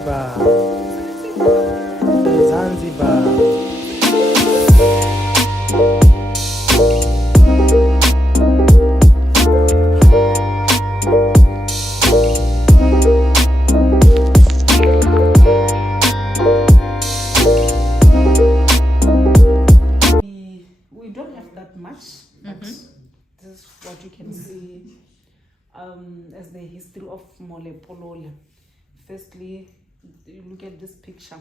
Zanzibar. Zanzibar. We don't have that much, but this is what you can see as the history of Molepolole. Firstly, you look at this picture.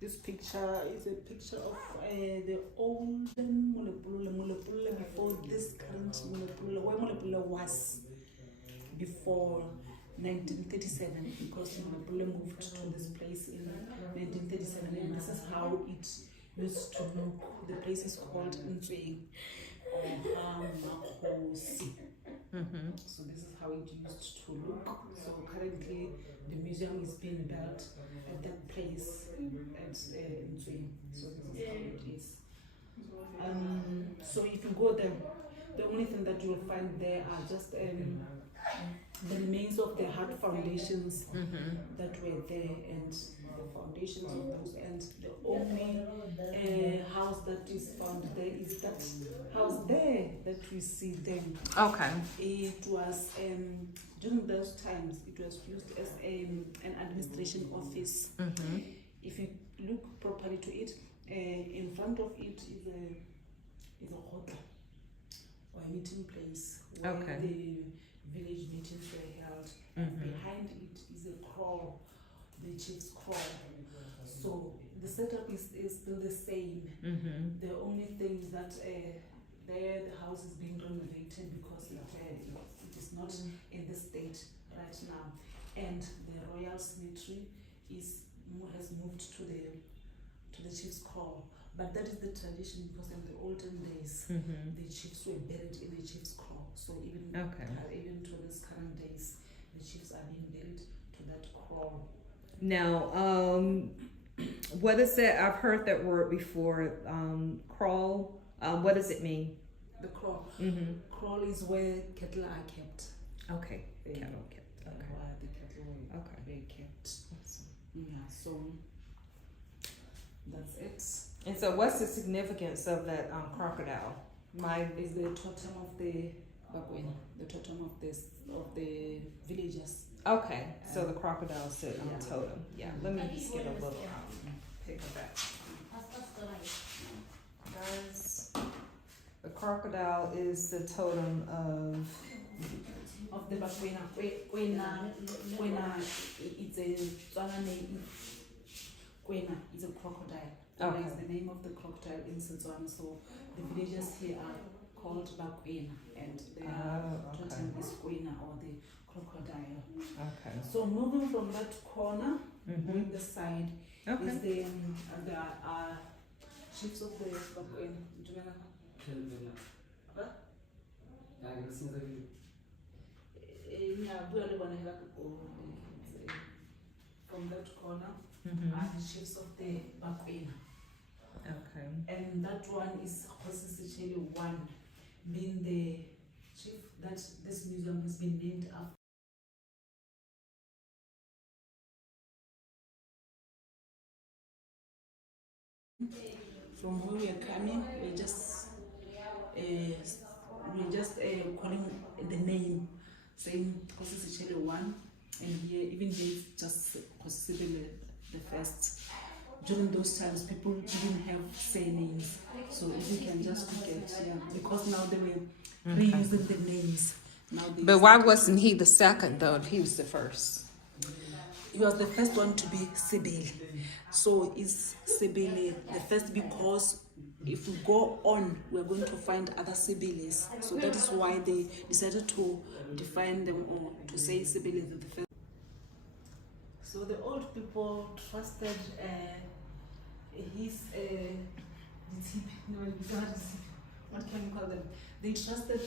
This picture is a picture of the olden Molepolole before this current Molepolole, where Molepolole was before 1937, because Molepolole moved to this place in 1937, and this is how it used to look. The place is called Kgosi. So this is how it used to look. So currently the museum is being built at that place at Kgosi. So this is how it is. So if you go there, the only thing that you'll find there are just the remains of the hard foundations that were there, and the foundations of those, and the only house that is found there is that house there that we see there. Okay. It was during those times it was used as an administration office. If you look properly to it, in front of it is a hotel or a meeting place where the village meetings were held. And behind it is a kraal, the chief's kraal. So the setup is still the same. The only thing is that there the house is being renovated because it is not in the state right now, and the royal cemetery has moved to the chief's kraal. But that is the tradition, because in the olden days the chiefs were buried in the chief's kraal. So even to this current days, the chiefs are being buried to that kraal. Now, what is it? I've heard that word before. Kraal. What does it mean? The kraal. Kraal is where cattle are kept. Okay. Cattle kept. Okay. Where the cattle were kept. Awesome. Yeah. So that's it. And so, what's the significance of that crocodile? Is the totem of the Bakwena, the totem of the villagers. Okay, so the crocodile sit on totem. Yeah, let me just get a little paper back. Guys, the crocodile is the totem of the Bakwena. Kwena, it's a Tswana name. Kwena is a crocodile. That is the name of the crocodile in Setswana. So the villagers here are called Bakwena, and their totem is Kwena, or the crocodile. Okay. So moving from that corner, going the side, is the chiefs of the Bakwena. From that corner are the chiefs of the Bakwena. Okay. And that one is Kgosi Sechele 1, being the chief that this museum has been named after. From where we are coming, we're just calling the name, saying Kgosi Sechele 1, and here it's just Kgosi Sechele the first. During those times, people didn't have surnames, so we can just forget, because now they were reusing the names. But why wasn't he the second, though, if he was the first? He was the first one to be Sechele. So is Sechele the first, because if we go on, we're going to find other Secheles. So that is why they decided to define them, or to say Sechele the first. So the old people trusted what can you call them? They trusted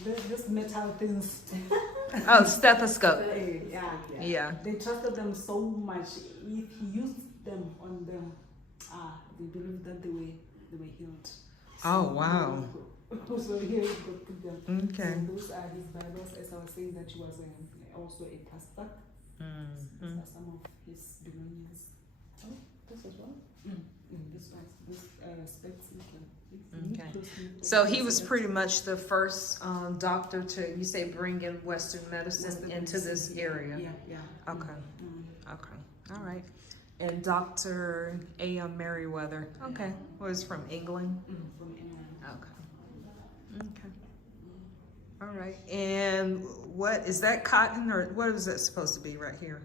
this metal things. Oh, stethoscope. Yeah. They trusted them so much. If he used them on them, they believed that they were healed. Oh, wow. So here we put them. Okay. So those are his Bibles. As I was saying, that he was also a pastor. These are some of his belongings. Oh, this as well. This one, this specs. Okay. So he was pretty much the first doctor to, you say, bring in Western medicine into this area. Yeah. Okay. Okay. All right. And Dr. A.M. Merriweather. Okay. Was from England. From England. Okay. Okay. All right. And what is that, cotton, or what is that supposed to be right here?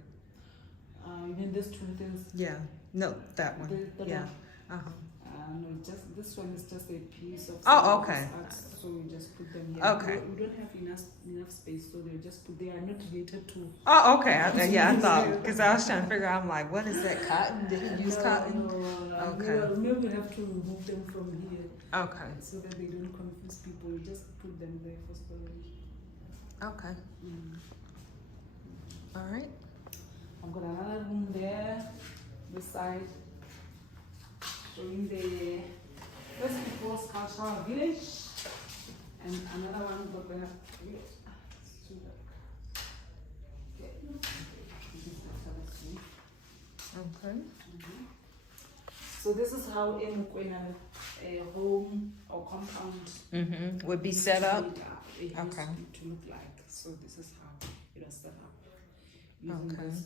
You mean these two things? Yeah. No, that one. Yeah. Uh-huh. No, just this one is just a piece of. Oh, okay. So we just put them here. Okay. We don't have enough space, so they just put. They are not related to. Oh, okay. Yeah, I thought, because I was trying to figure out, I'm like, what is that, cotton? Did he use cotton? No, Okay. maybe we have to remove them from here Okay. so that they don't confuse people. We just put them there for storage. Okay. All right. I've got another room there, this side, showing the First People's Cultural Village, and another one got the okay. Okay. So this is how a home or compound Would be set up. It used Okay. to look like. So this is how it was set up. Using Okay. this.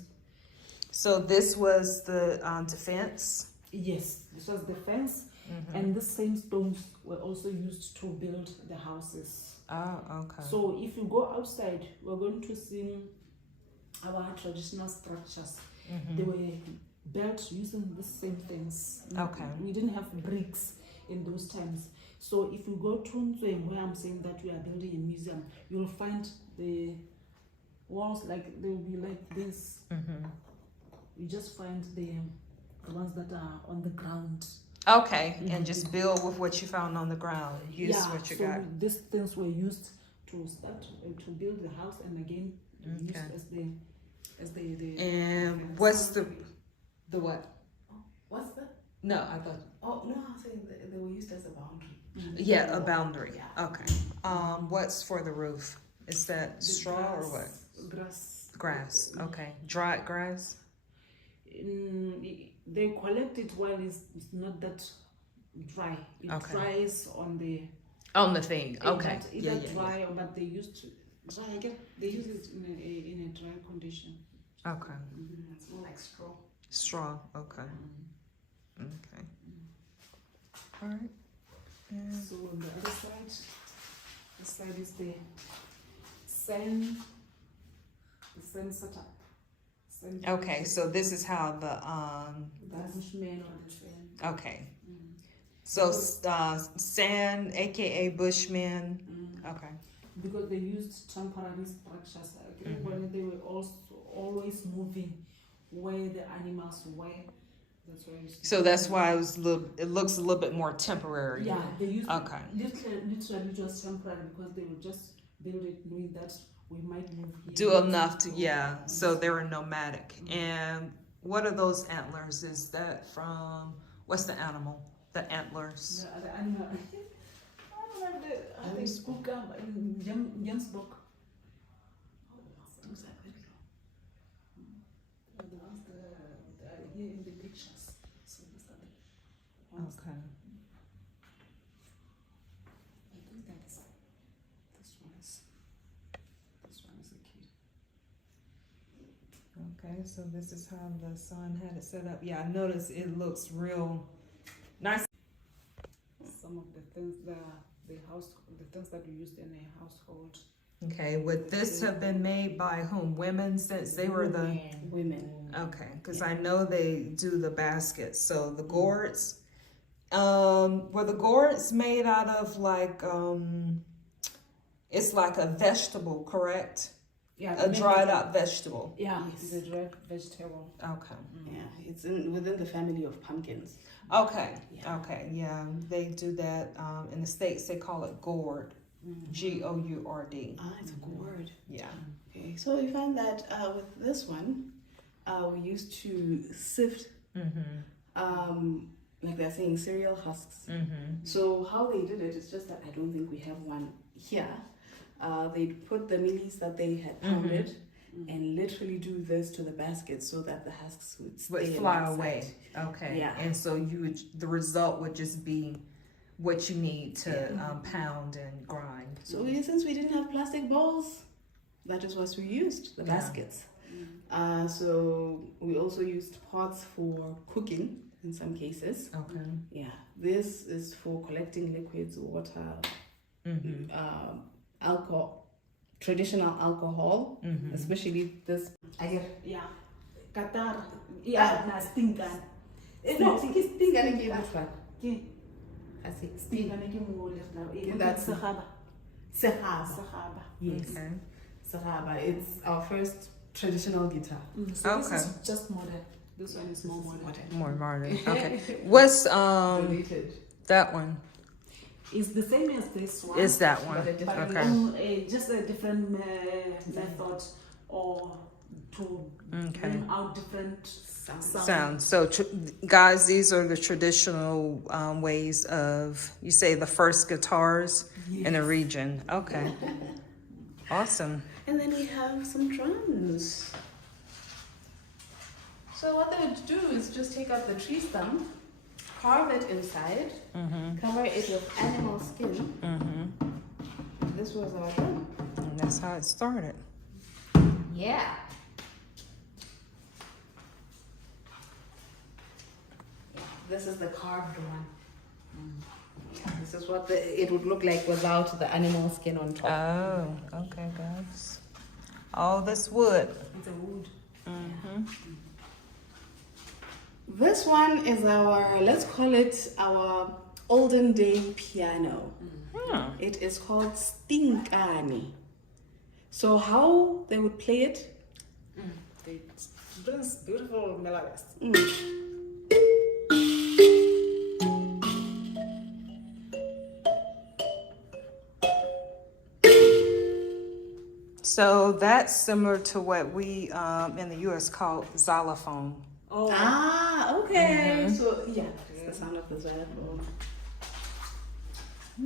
So this was the defense. Yes, this was the fence, and the same stones were also used to build the houses. Oh, okay. So if you go outside, we're going to see our traditional structures. They were built using the same things. Okay. We didn't have bricks in those times. So if you go to Nzweng, where I'm saying that we are building a museum, you'll find the walls like they will be like this. You just find the ones that are on the ground. Okay, and just build with what you found on the ground. Use what you so got. these things were used to start to build the house, and again used Okay. as the And what's the what? What's that? No, I thought. Oh no, I'm saying they were used as a boundary. Yeah, a boundary. Yeah. Okay. What's for the roof? Is that the straw or what? Grass. Grass. Okay. Dried grass. They collect it while it's not that dry. It Okay. dries on the On the thing. Okay. Either Yeah. dry or but they used to dry again. They use it in a dry condition. Okay. It's more like straw. Straw. Okay. Okay. All right. And So on the other side, this side is the sand setup. Sand okay, so this is how the Bushmen or the sand. okay. So sand, aka Bushmen. Okay. Because they used temporary structures. When they were also always moving where the animals were. That's why. So that's why it looks a little bit more temporary. Yeah, they used Okay. literally just temporary because they would just build it knowing that we might move here. Do enough to so they were nomadic. And what are those antlers? Is that from what's the animal? The antlers. The animal. I think Kuka in Jens book. The ones that are here in the pictures. So these are the ones. Okay. I think that's this one is a kid. Okay, so this is how the son had it set up. Yeah, I noticed it looks real nice. Some of the things the things that we used in a household. Okay, would this have been made by whom? Women, since they were the women. okay, because I know they do the baskets. So the gourds, were the gourds made out of like it's like a vegetable, correct? Yeah, A dried up vegetable. Yeah, Yes. it's a dried vegetable. Okay. Yeah, it's within the family of pumpkins. Okay. Yeah. Okay. Yeah, they do that. In the States, they call it gourd. Gourd. Ah, it's a gourd. Yeah. Okay, so we find that with this one, we used to sift, like they're saying, cereal husks. So how they did it is just that I don't think we have one here. They put the mealies that they had pounded, and literally do this to the basket so that the husks would Would stay fly inside. away. Okay. Yeah. And so the result would just be what you need to pound and grind. So since we didn't have plastic bowls, that is what we used, the baskets. So we also used pots for cooking in some cases. Okay. Yeah, this is for collecting liquids, water, alcohol, traditional alcohol, especially this. Yeah. Qatar. Yeah, na stinkan. No, stingane ke which one? Ke I see. stingane ke mo le tla. That's Sechele. Sechele. Yes. Okay. Sechele. It's our first traditional guitar. So Okay. this is just modern. This one is more modern. More modern. Okay. What's Deleted. that one? It's the same as this one. Is that one? But a different Okay. Just a different method or to bring out different sounds. Sound. So, guys, these are the traditional ways of, you say, the first guitars in the region. Okay. Awesome. And then we have some drums. So what they would do is just take out the tree stump, carve it inside, cover it with animal skin. This was our drum. And that's how it started. Yeah. This is the carved one. This is what it would look like without the animal skin on top. Oh, okay, guys. All this wood. It's a wood. This one is our, let's call it our olden day piano. It is called stinkani. So how they would play it? It brings beautiful melodies. So that's similar to what we in the U.S. call xylophone. Oh, Ah, okay. So yeah, that's the sound of the xylophone.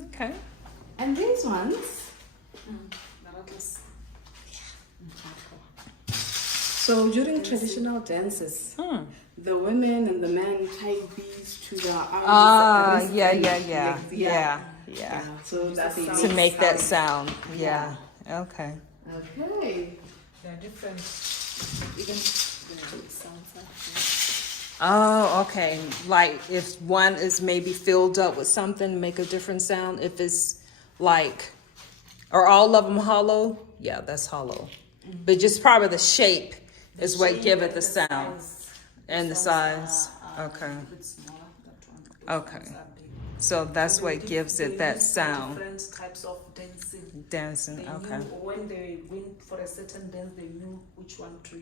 Okay. And these ones, melodies. so during traditional dances, the women and the men tie these to their arms. Ah, wrists, yeah, and yeah, legs. yeah. So that's To make that sound. Yeah. Okay. Okay. There are different, even sounds like Oh, okay. Like if one is maybe filled up with something, make a different sound. If it's like, are all of them hollow? Yeah, that's hollow. But just probably the shape is what give it the sound and the size. Okay. a bit smaller, that one. Okay. So that's what gives it that sound. Different types of dancing. Dancing. They Okay. knew when they went for a certain dance, they knew which one to